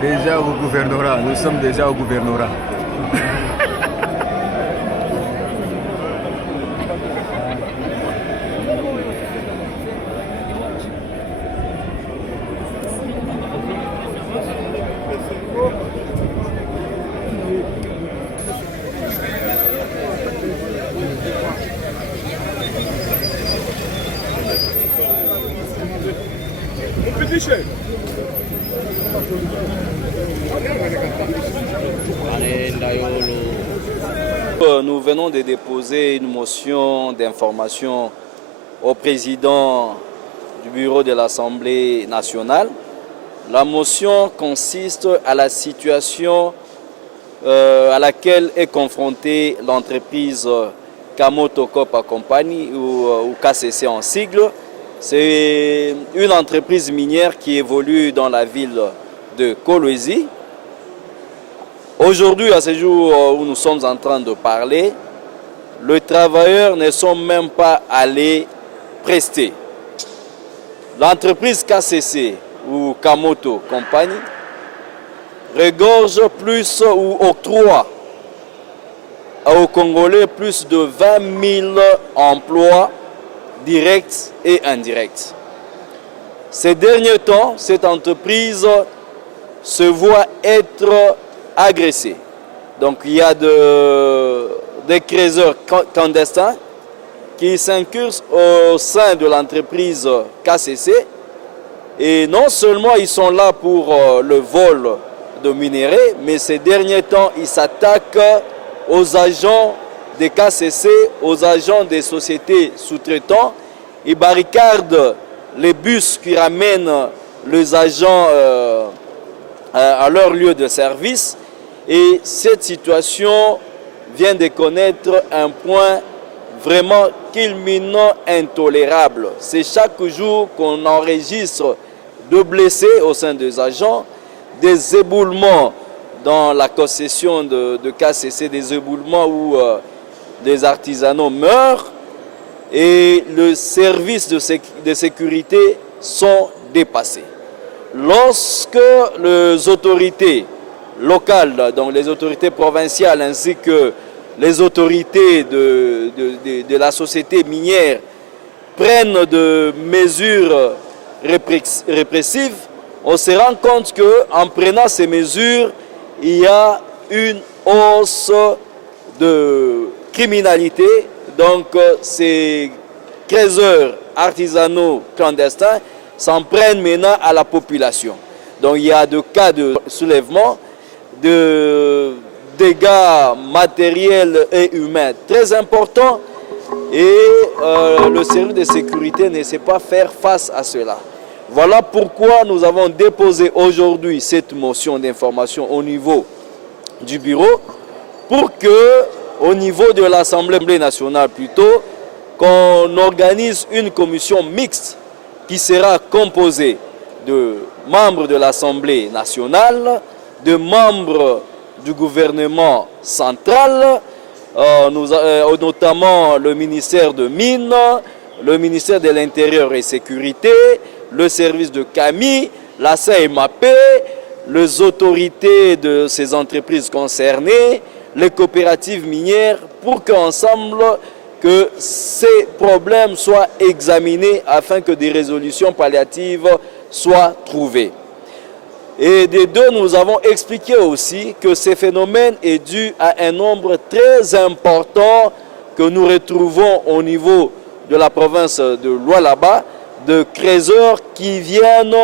Déjà au gouvernorat, nous sommes déjà au gouvernorat. Nous venons de déposer une motion d'information au président du bureau de l'Assemblée nationale. La motion consiste à la situation à laquelle est confrontée l'entreprise Kamoto Copper Company ou KCC en sigle. C'est une entreprise minière qui évolue dans la ville de Kolwezi. Aujourd'hui, à ce jour où nous sommes en train de parler, les travailleurs ne sont même pas allés prester. L'entreprise KCC ou Kamoto Company regorge plus ou octroie aux Congolais plus de 20 000 emplois directs et indirects. Ces derniers temps, cette entreprise se voit être agressés. Donc il y a des creuseurs clandestins qui s'incursent au sein de l'entreprise KCC et non seulement ils sont là pour le vol de minerais, mais ces derniers temps ils s'attaquent aux agents des KCC, aux agents des sociétés sous-traitants. Ils barricadent les bus qui ramènent les agents à leur lieu de service. Et cette situation vient de connaître un point vraiment culminant, intolérable. C'est chaque jour qu'on enregistre de blessés au sein des agents, des éboulements dans la concession de KCC, des éboulements où des artisanaux meurent et le service de sécurité sont dépassés. Lorsque les autorités locales, donc les autorités provinciales ainsi que les autorités de la société minière prennent de mesures répressives, on se rend compte qu'en prenant ces mesures, il y a une hausse de criminalité. Donc ces creuseurs artisanaux clandestins s'en prennent maintenant à la population. Donc il y a des cas de soulèvement, de dégâts matériels et humains très importants et le service de sécurité ne sait pas faire face à cela. Voilà pourquoi nous avons déposé aujourd'hui cette motion d'information au niveau du bureau pour que, au niveau de l'Assemblée nationale plutôt, qu'on organise une commission mixte qui sera composée de membres de l'Assemblée nationale, de membres du gouvernement central, notamment le ministère de Mines, le ministère de l'Intérieur et Sécurité, le service de CAMI, la CMAP, les autorités de ces entreprises concernées, les coopératives minières, pour qu'ensemble, que ces problèmes soient examinés afin que des résolutions palliatives soient trouvées. Et des deux, nous avons expliqué aussi que ce phénomène est dû à un nombre très important que nous retrouvons au niveau de la province de Lualaba, de creuseurs qui viennent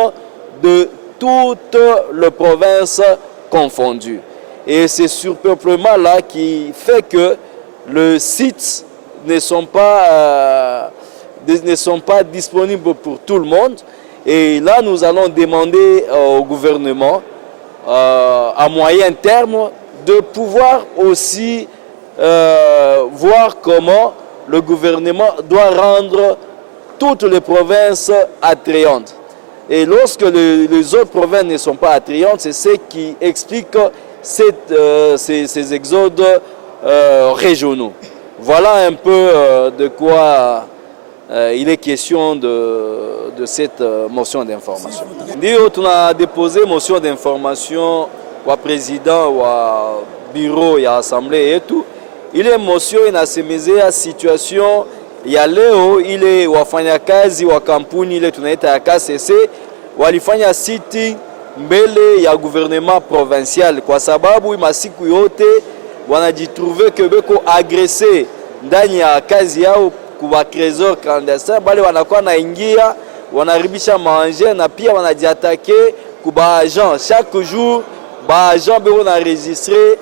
de toutes les provinces confondues. Et c'est ce surpeuplement-là qui fait que le site ne sont pas disponibles pour tout le monde. Et là, nous allons demander au gouvernement, à moyen terme, de pouvoir aussi voir comment le gouvernement doit rendre toutes les provinces attrayantes. Et lorsque les autres provinces ne sont pas attrayantes, c'est ce qui explique ces exodes régionaux. Voilà un peu de quoi il est question de cette motion d'information. Ndio tuna déposé motion d'information kwa président wa bureau ya assemblée yetu. Ile motion inasemezea situation ya leo ile wafanyakazi wa kampuni ile tunaita ya KCC walifanya sitting mbele ya gouvernement provincial kwa sababu masiku yote wanajitrouve kebeko agressé ndani ya kazi yao kwa trésor clandestin, bali wanakuwa naingia wanaribisha manger na pia wanajiatake kuba agent chaque jour ba agent beko na enregistrer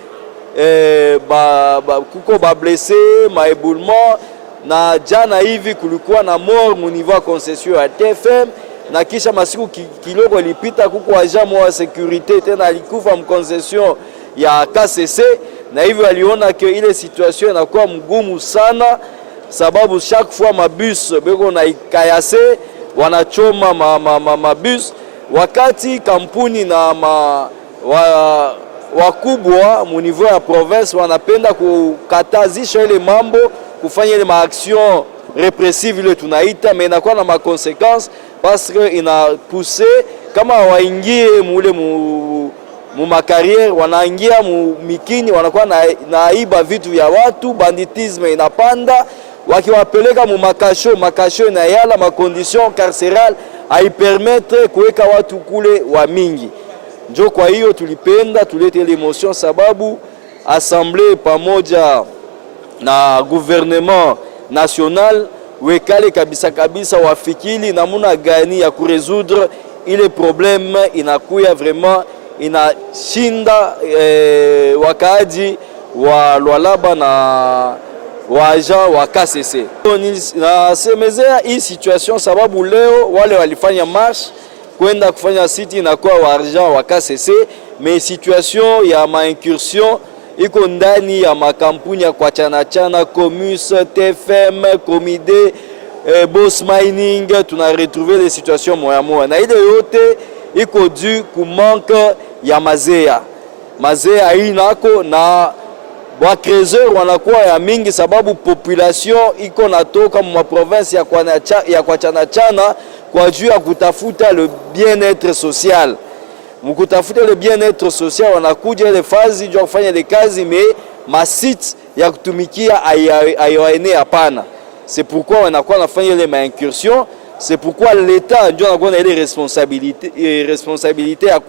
kuko ba blessé ma éboulement na jana hivi kulikuwa na mort mu niveau ya concession ya TFM na kisha masiku kidogo ilipita kuko agent wa sécurité tena alikufa mu concession ya KCC na hivyo aliona ke ile situation inakuwa mgumu sana sababu chaque fois mabus beko na ikayase wanachoma mabus wakati kampuni na wakubwa mu niveau ya province wanapenda kukatazisha ile mambo kufanya ile maaction repressive ile tunaita mais inakuwa na makonsequence parce que inapousse kama waingie mule mu makariere wanaingia mu mikini wanakuwa naiba vitu vya watu, banditisme inapanda wakiwapeleka mu makasho na yala makondition carcérale haipermettre kuweka watu kule wa mingi. Njo kwa hiyo tulipenda tulete ile motion sababu assemblée pamoja na gouvernement national wekale kabisa wafikili namuna gani ya kuresoudre ile problème inakuya vraiment inashinda wakaaji wa Lualaba na wa agent wa KCC. Nasemezea hii situation sababu leo wale walifanya marche kwenda kufanya siti na kwa wa agent wa KCC, mais situation ya maincursion iko ndani ya makampuni ya kwa chana Comus, TFM, Comide, Boss Mining, tuna retrouver les situations moya na ile yote iko dû ku manque ya mazea inako na wakrezeur wanakuwa ya mingi sababu population iko natoka mu province ya kwa chana kwa juu ya kutafuta le bien-être social. Mkutafuta le bien-être social wanakuja ile fazi juu kufanya ile kazi mais masite ya kutumikia ayoene hapana. C'est pourquoi wanakuwa nafanya ile maincursion. C'est pourquoi l'État ndio anakuwa na ile responsabilité ya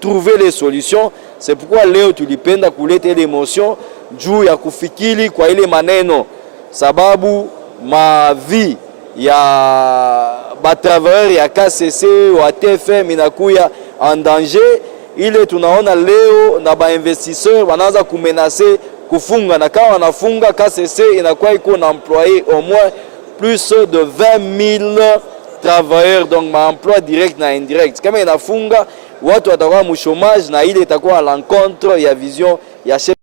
trouver les solutions. C'est pourquoi leo tulipenda kuleta ile motion juu ya kufikiri kwa ile maneno sababu mavi ya batravailleurs ya KCC wa TFM inakuya en danger. Ile tunaona leo na bainvestisseurs wanaanza kumenacer kufunga na kama wanafunga KCC inakuwa iko na employé au moins plus de 20 000 travailleurs, donc ma emploi direct na indirect. Kama inafunga watu watakuwa mu chômage na ile itakuwa à l'encontre ya vision ya chef